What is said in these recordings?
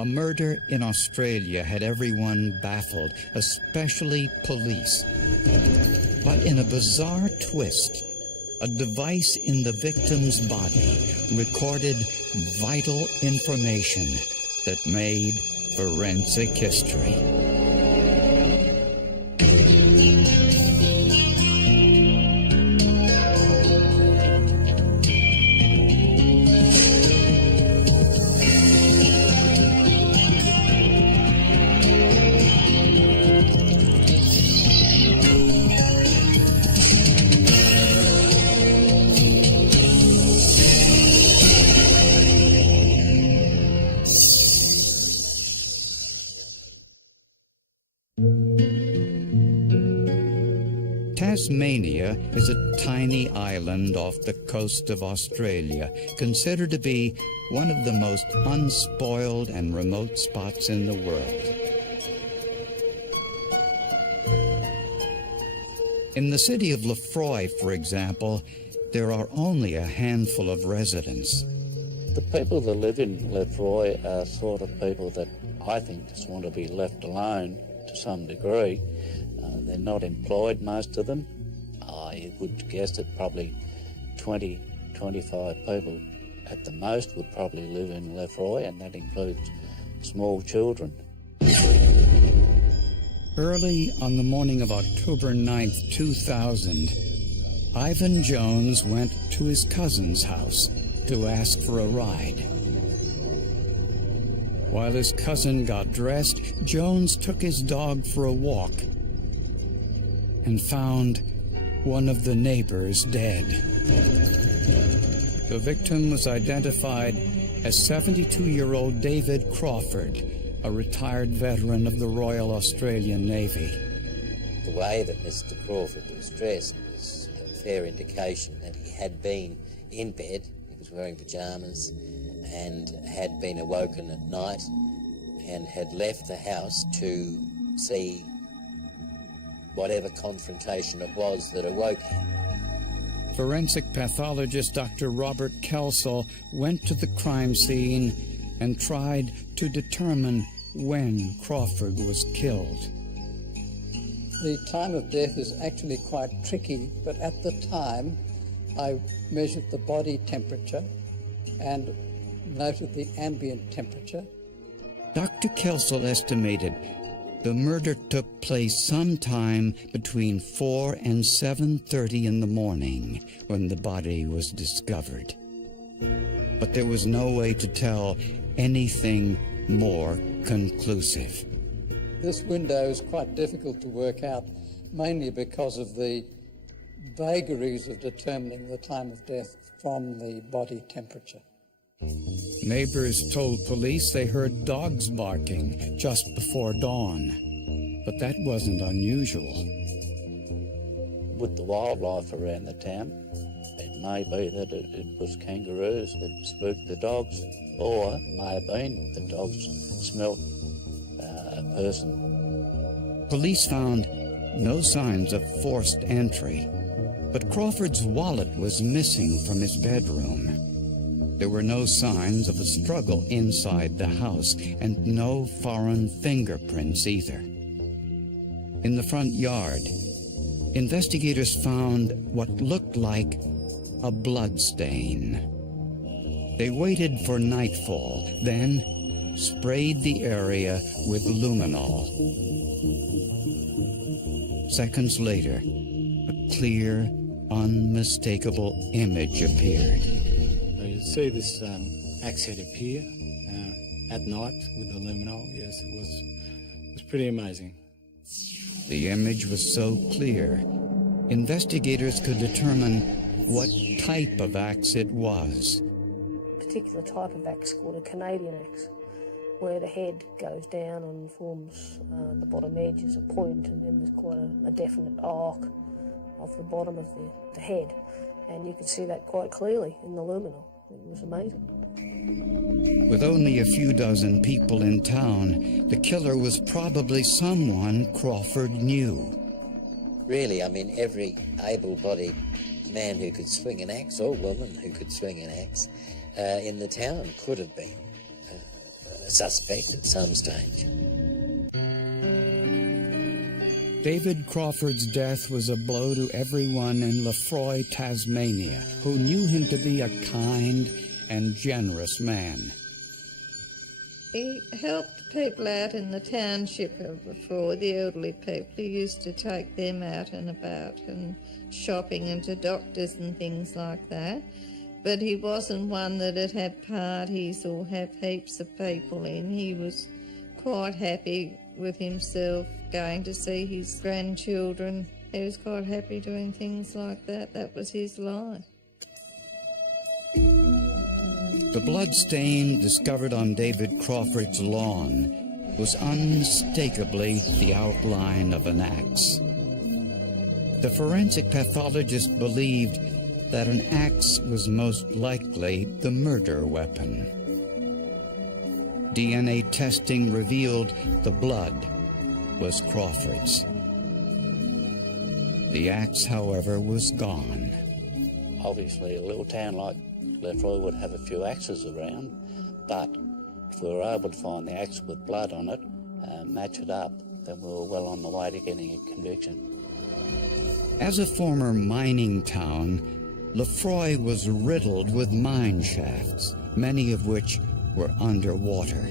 A murder in Australia had everyone baffled, especially police. But in a bizarre twist, a device in the victim's body recorded vital information that made forensic history. Tasmania is a tiny island off the coast of Australia, considered to be one of the most unspoiled and remote spots in the world. In the city of Lefroy, for example, there are only a handful of residents. The people that live in Lefroy are sort of people that I think just want to be left alone to some degree. They're not employed, most of them. I would guess that probably 20, 25 people at the most would probably live in Lefroy, and that includes small children. Early on the morning of October 9th, 2000, Ivan Jones went to his cousin's house to ask for a ride. While his cousin got dressed, Jones took his dog for a walk and found one of the neighbors dead. The victim was identified as 72-year-old David Crawford, a retired veteran of the Royal Australian Navy. The way that Mr. Crawford was dressed was a fair indication that he had been in bed. He was wearing pyjamas and had been awoken at night and had left the house to see whatever confrontation it was that awoke him. Forensic pathologist Dr. Robert Kelsall went to the crime scene and tried to determine when Crawford was killed. The time of death is actually quite tricky, but at the time I measured the body temperature and noted the ambient temperature. Dr. Kelsall estimated the murder took place sometime between 4 and 7:30 in the morning when the body was discovered. But there was no way to tell anything more conclusive. This window is quite difficult to work out, mainly because of the vagaries of determining the time of death from the body temperature. Neighbors told police they heard dogs barking just before dawn, but that wasn't unusual. With the wildlife around the town, it may be that it was kangaroos that spooked the dogs, or it may have been the dogs smelt a person. Police found no signs of forced entry, but Crawford's wallet was missing from his bedroom. There were no signs of a struggle inside the house, and no foreign fingerprints either. In the front yard, investigators found what looked like a blood stain. They waited for nightfall, then sprayed the area with luminol. Seconds later, a clear, unmistakable image appeared. You see this accent appear at night with the luminol. Yes, it was pretty amazing. The image was so clear, investigators could determine what type of axe it was. A particular type of axe called a Canadian axe, where the head goes down and forms the bottom edge as a point, and then there's quite a definite arc of the bottom of the head, and you could see that quite clearly in the luminol. It was amazing. With only a few dozen people in town, the killer was probably someone Crawford knew. Really, I mean, every able-bodied man who could swing an axe, or woman who could swing an axe, in the town could have been suspect at some stage. David Crawford's death was a blow to everyone in Lefroy, Tasmania, who knew him to be a kind and generous man. He helped people out in the township of Lefroy, the elderly people. He used to take them out and about and shopping and to doctors and things like that. But he wasn't one that'd have parties or have heaps of people in. He was quite happy with himself, going to see his grandchildren. He was quite happy doing things like that. That was his life. The blood stain discovered on David Crawford's lawn was unmistakably the outline of an axe. The forensic pathologist believed that an axe was most likely the murder weapon. DNA testing revealed the blood was Crawford's. The axe, however, was gone. Obviously, a little town like Lefroy would have a few axes around, but if we were able to find the axe with blood on it, match it up, then we were well on the way to getting a conviction. As a former mining town, Lefroy was riddled with mine shafts, many of which were underwater.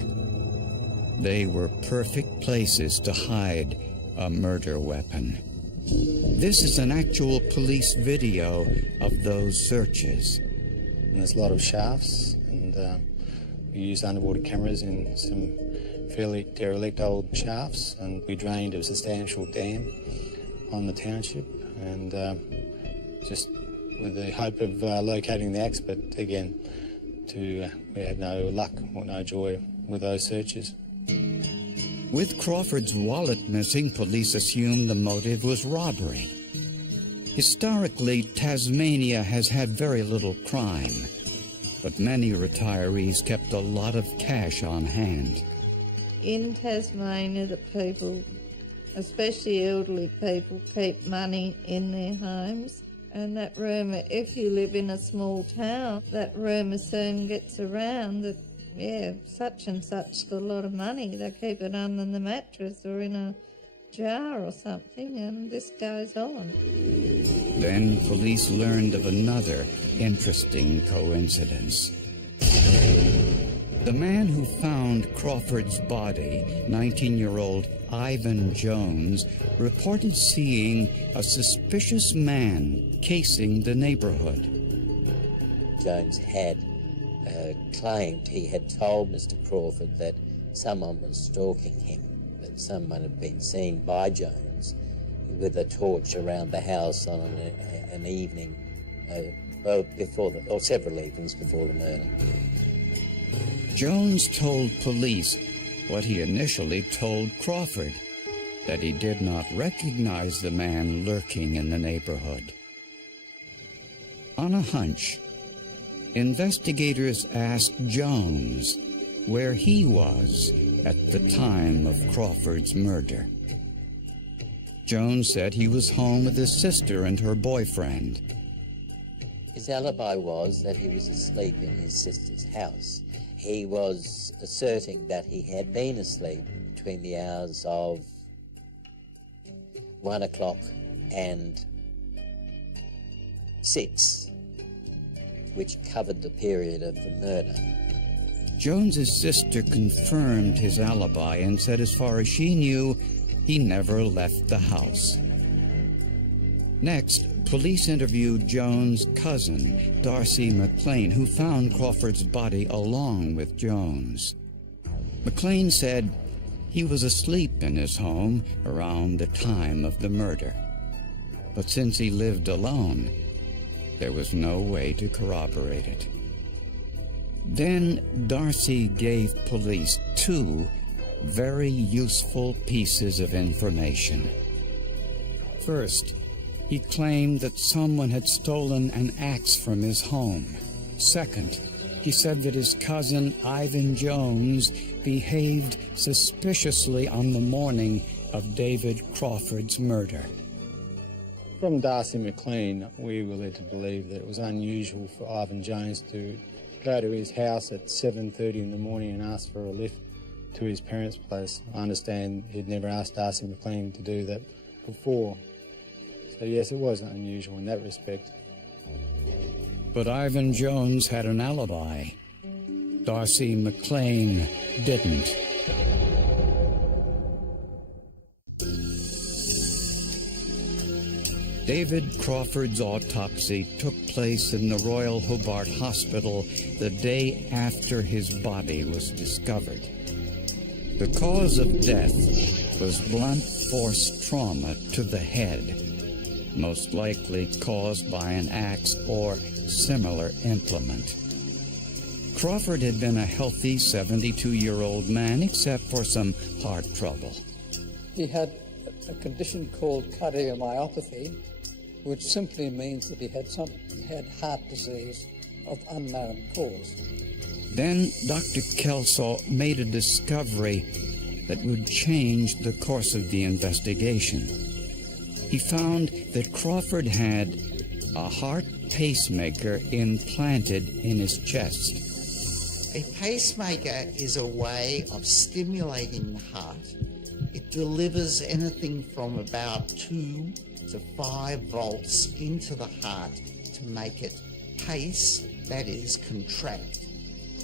They were perfect places to hide a murder weapon. This is an actual police video of those searches. And there's a lot of shafts, and we used underwater cameras in some fairly derelict old shafts, and we drained a substantial dam on the township, and just with the hope of locating the axe, but again, we had no luck or no joy with those searches. With Crawford's wallet missing, police assumed the motive was robbery. Historically, Tasmania has had very little crime, but many retirees kept a lot of cash on hand. In Tasmania, the people, especially elderly people, keep money in their homes. And that rumour, if you live in a small town, that rumour soon gets around that, yeah, such and such's got a lot of money. They keep it under the mattress or in a jar or something, and this goes on. Then police learned of another interesting coincidence. The man who found Crawford's body, 19-year-old Ivan Jones, reported seeing a suspicious man casing the neighborhood. Jones had claimed he had told Mr. Crawford that someone was stalking him, that someone had been seen by Jones with a torch around the house on an evening, several evenings before the murder. Jones told police what he initially told Crawford, that he did not recognize the man lurking in the neighborhood. On a hunch, investigators asked Jones where he was at the time of Crawford's murder. Jones said he was home with his sister and her boyfriend. His alibi was that he was asleep in his sister's house. He was asserting that he had been asleep between the hours of 1 o'clock and 6, which covered the period of the murder. Jones's sister confirmed his alibi and said as far as she knew, he never left the house. Next, police interviewed Jones' cousin, Darcy McLean, who found Crawford's body along with Jones. McLean said he was asleep in his home around the time of the murder. But since he lived alone, there was no way to corroborate it. Then Darcy gave police two very useful pieces of information. First, he claimed that someone had stolen an axe from his home. Second, he said that his cousin Ivan Jones behaved suspiciously on the morning of David Crawford's murder. From Darcy McLean, we were led to believe that it was unusual for Ivan Jones to go to his house at 7:30 in the morning and ask for a lift to his parents' place. I understand he'd never asked Darcy McLean to do that before. So yes, it was unusual in that respect. But Ivan Jones had an alibi. Darcy McLean didn't. David Crawford's autopsy took place in the Royal Hobart Hospital the day after his body was discovered. The cause of death was blunt force trauma to the head, most likely caused by an axe or similar implement. Crawford had been a healthy 72-year-old man except for some heart trouble. He had a condition called cardiomyopathy, which simply means that he had heart disease of unknown cause. Then Dr. Kelso made a discovery that would change the course of the investigation. He found that Crawford had a heart pacemaker implanted in his chest. A pacemaker is a way of stimulating the heart. It delivers anything from about 2 to 5 volts into the heart to make it pace, that is, contract.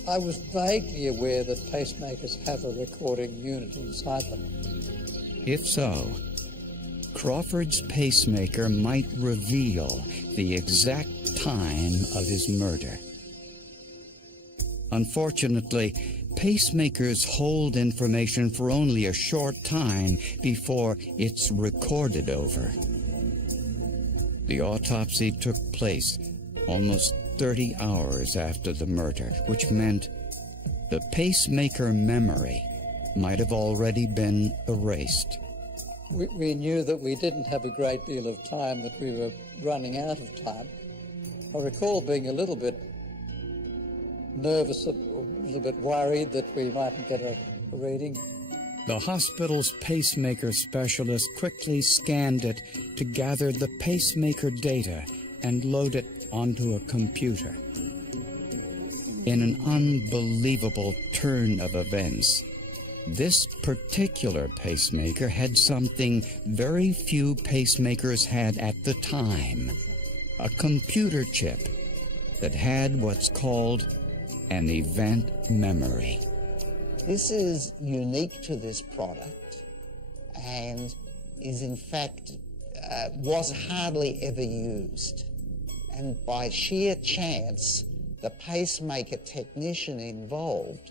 I was vaguely aware that pacemakers have a recording unit inside them. If so, Crawford's pacemaker might reveal the exact time of his murder. Unfortunately, pacemakers hold information for only a short time before it's recorded over. The autopsy took place almost 30 hours after the murder, which meant the pacemaker memory might have already been erased. We knew that we didn't have a great deal of time, that we were running out of time. I recall being a little bit nervous, a little bit worried that we mightn't get a reading. The hospital's pacemaker specialist quickly scanned it to gather the pacemaker data and load it onto a computer. In an unbelievable turn of events, this particular pacemaker had something very few pacemakers had at the time: a computer chip that had what's called an event memory. This is unique to this product and is in fact, was hardly ever used. And by sheer chance, the pacemaker technician involved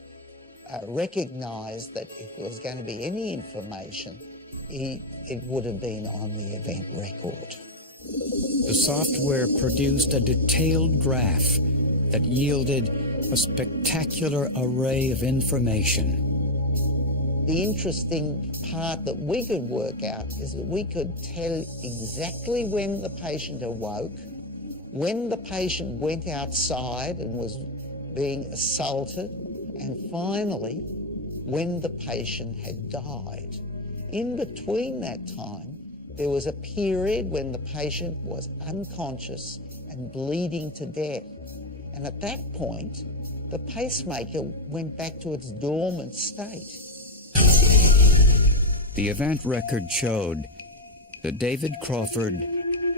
recognised that if there was going to be any information, it would have been on the event record. The software produced a detailed graph that yielded a spectacular array of information. The interesting part that we could work out is that we could tell exactly when the patient awoke, when the patient went outside and was being assaulted, and finally, when the patient had died. In between that time, there was a period when the patient was unconscious and bleeding to death. And at that point, the pacemaker went back to its dormant state. The event record showed that David Crawford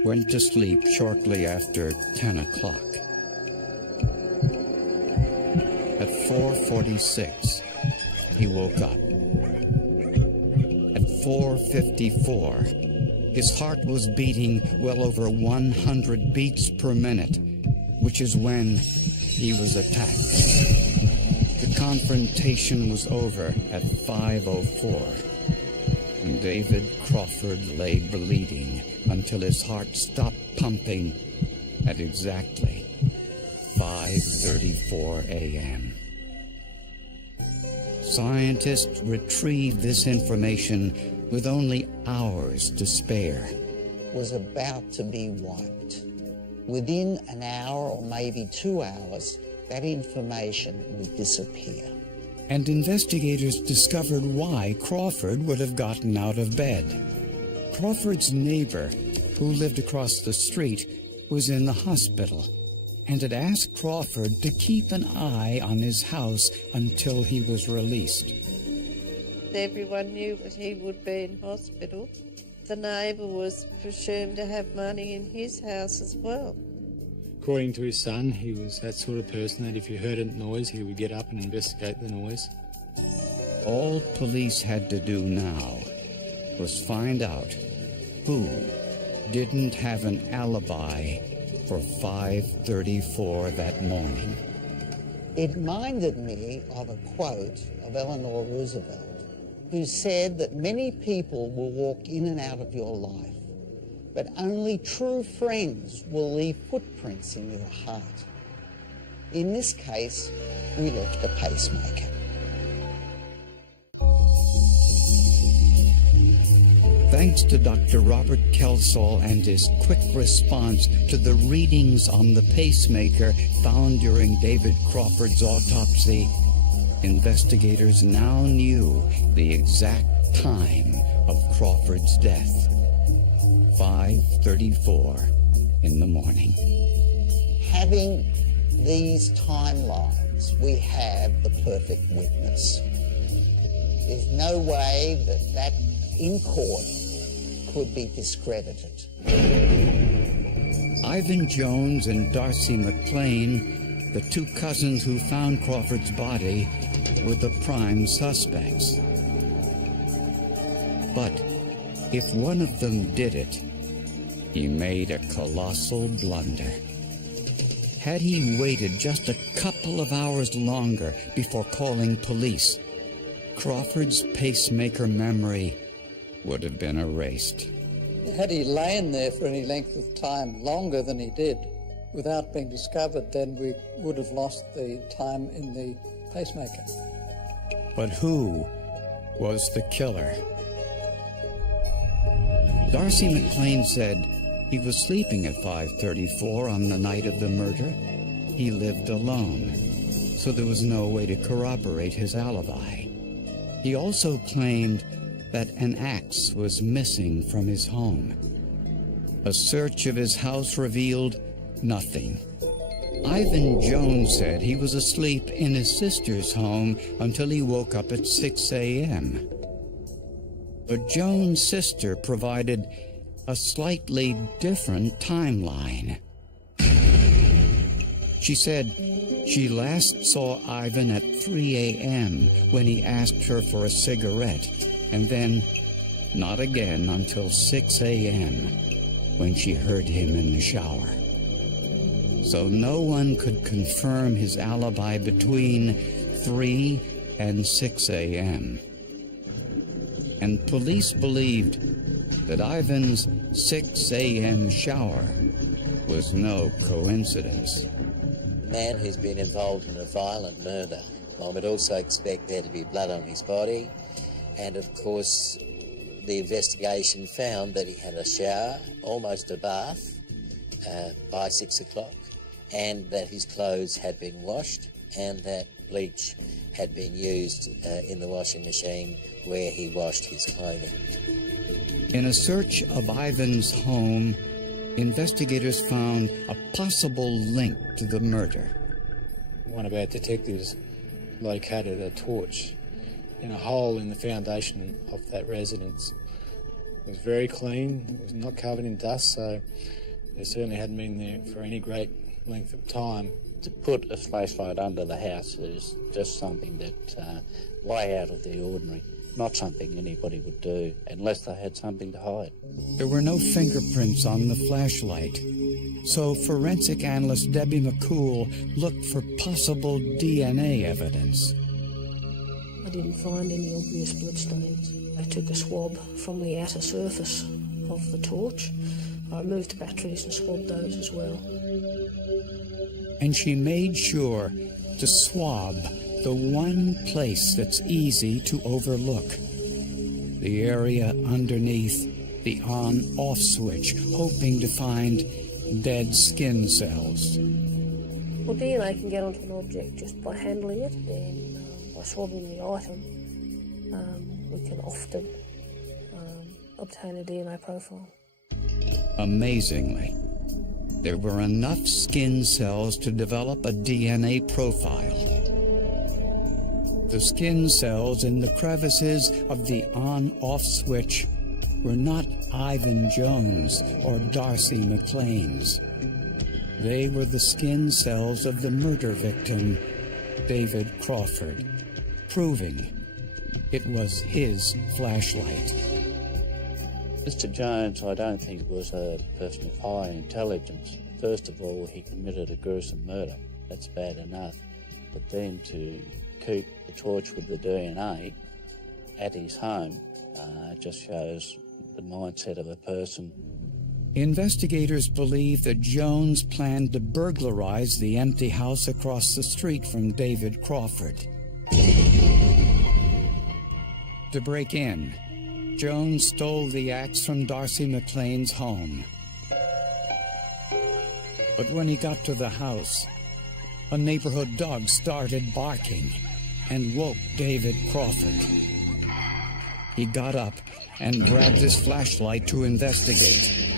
went to sleep shortly after 10 o'clock. At 4:46, he woke up. At 4:54, his heart was beating well over 100 beats per minute, which is when he was attacked. The confrontation was over at 5:04, and David Crawford lay bleeding until his heart stopped pumping at exactly 5:34 a.m. Scientists retrieved this information with only hours to spare. Was about to be wiped. Within an hour or maybe 2 hours, that information would disappear. And investigators discovered why Crawford would have gotten out of bed. Crawford's neighbor, who lived across the street, was in the hospital and had asked Crawford to keep an eye on his house until he was released. Everyone knew that he would be in hospital. The neighbour was presumed to have money in his house as well. According to his son, he was that sort of person that if he heard a noise, he would get up and investigate the noise. All police had to do now was find out who didn't have an alibi for 5:34 that morning. It reminded me of a quote of Eleanor Roosevelt, who said that many people will walk in and out of your life, but only true friends will leave footprints in your heart. In this case, we left a pacemaker. Thanks to Dr. Robert Kelsall and his quick response to the readings on the pacemaker found during David Crawford's autopsy, investigators now knew the exact time of Crawford's death, 5:34 in the morning. Having these timelines, we have the perfect witness. There's no way that in court could be discredited. Ivan Jones and Darcy McLean, the two cousins who found Crawford's body, were the prime suspects. But if one of them did it, he made a colossal blunder. Had he waited just a couple of hours longer before calling police, Crawford's pacemaker memory would have been erased. Had he lain there for any length of time longer than he did without being discovered, then we would have lost the time in the pacemaker. But who was the killer? Darcy McLean said he was sleeping at 5:34 on the night of the murder. He lived alone, so there was no way to corroborate his alibi. He also claimed that an axe was missing from his home. A search of his house revealed nothing. Ivan Jones said he was asleep in his sister's home until he woke up at 6 a.m. But Jones' sister provided a slightly different timeline. She said she last saw Ivan at 3 a.m. when he asked her for a cigarette, and then not again until 6 a.m. when she heard him in the shower. So no one could confirm his alibi between 3 and 6 a.m. And police believed that Ivan's 6 a.m. shower was no coincidence. A man who's been involved in a violent murder, one would also expect there to be blood on his body. And of course, the investigation found that he had a shower, almost a bath, by 6 o'clock, and that his clothes had been washed and that bleach had been used in the washing machine where he washed his clothing. In a search of Ivan's home, investigators found a possible link to the murder. One of our detectives located a torch in a hole in the foundation of that residence. It was very clean, it was not covered in dust, so it certainly hadn't been there for any great length of time. To put a flashlight under the house is just something that way out of the ordinary. Not something anybody would do unless they had something to hide. There were no fingerprints on the flashlight, so forensic analyst Debbie McCool looked for possible DNA evidence. I didn't find any obvious bloodstains. I took a swab from the outer surface of the torch. I removed the batteries and swabbed those as well. And she made sure to swab the one place that's easy to overlook, the area underneath the on-off switch, hoping to find dead skin cells. Well, DNA can get onto an object just by handling it, and by swabbing the item, we can often obtain a DNA profile. Amazingly, there were enough skin cells to develop a DNA profile. The skin cells in the crevices of the on-off switch were not Ivan Jones or Darcy McLean's. They were the skin cells of the murder victim, David Crawford, proving it was his flashlight. Mr. Jones, I don't think, was a person of high intelligence. First of all, he committed a gruesome murder. That's bad enough. But then to keep the torch with the DNA at his home just shows the mindset of a person. Investigators believe that Jones planned to burglarize the empty house across the street from David Crawford. To break in, Jones stole the axe from Darcy McLean's home. But when he got to the house, a neighborhood dog started barking and woke David Crawford. He got up and grabbed his flashlight to investigate.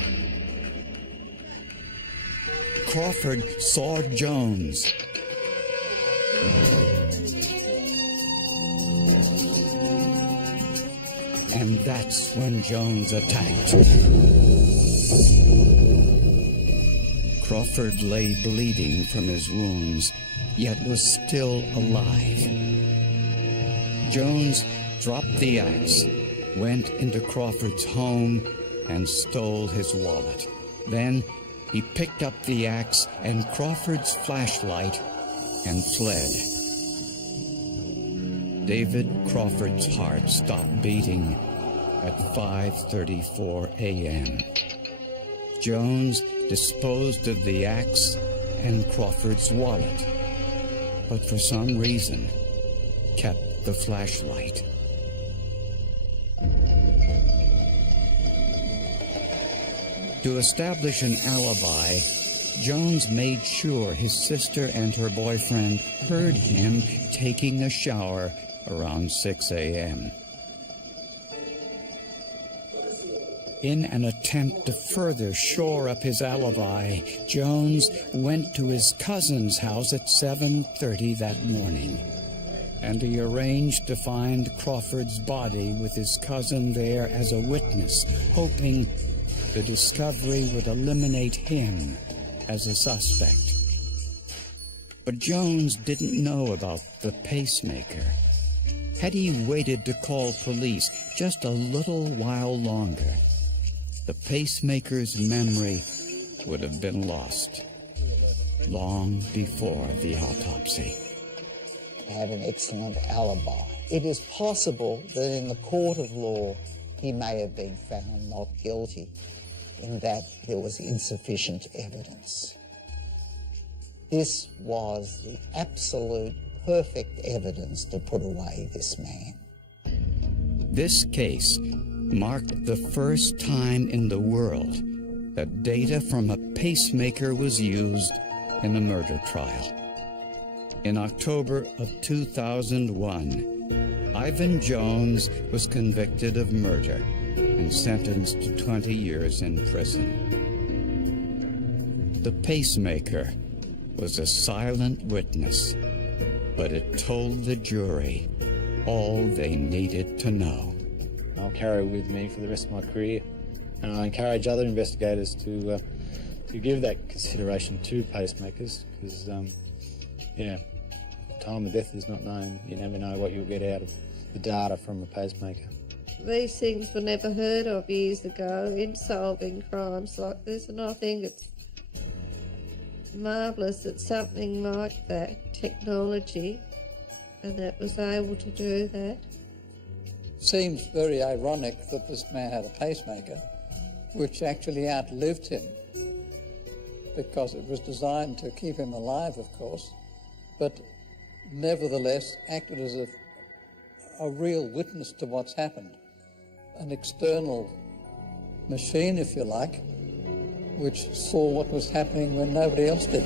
Crawford saw Jones. And that's when Jones attacked. Crawford lay bleeding from his wounds, yet was still alive. Jones dropped the axe, went into Crawford's home, and stole his wallet. Then he picked up the axe and Crawford's flashlight and fled. David Crawford's heart stopped beating at 5:34 a.m. Jones disposed of the axe and Crawford's wallet, but for some reason kept the flashlight. To establish an alibi, Jones made sure his sister and her boyfriend heard him taking a shower around 6 a.m. In an attempt to further shore up his alibi, Jones went to his cousin's house at 7:30 that morning, and he arranged to find Crawford's body with his cousin there as a witness, hoping the discovery would eliminate him as a suspect. But Jones didn't know about the pacemaker. Had he waited to call police just a little while longer, the pacemaker's memory would have been lost long before the autopsy. He had an excellent alibi. It is possible that in the court of law he may have been found not guilty, in that there was insufficient evidence. This was the absolute perfect evidence to put away this man. This case marked the first time in the world that data from a pacemaker was used in a murder trial. In October of 2001, Ivan Jones was convicted of murder and sentenced to 20 years in prison. The pacemaker was a silent witness, but it told the jury all they needed to know. I'll carry it with me for the rest of my career, and I encourage other investigators to give that consideration to pacemakers, because, time of death is not known. You never know what you'll get out of the data from a pacemaker. These things were never heard of years ago in solving crimes like this, and I think it's marvellous that something like that, technology, and that was able to do that. Seems very ironic that this man had a pacemaker, which actually outlived him, because it was designed to keep him alive, of course, but nevertheless acted as a real witness to what's happened. An external machine, if you like, which saw what was happening when nobody else did.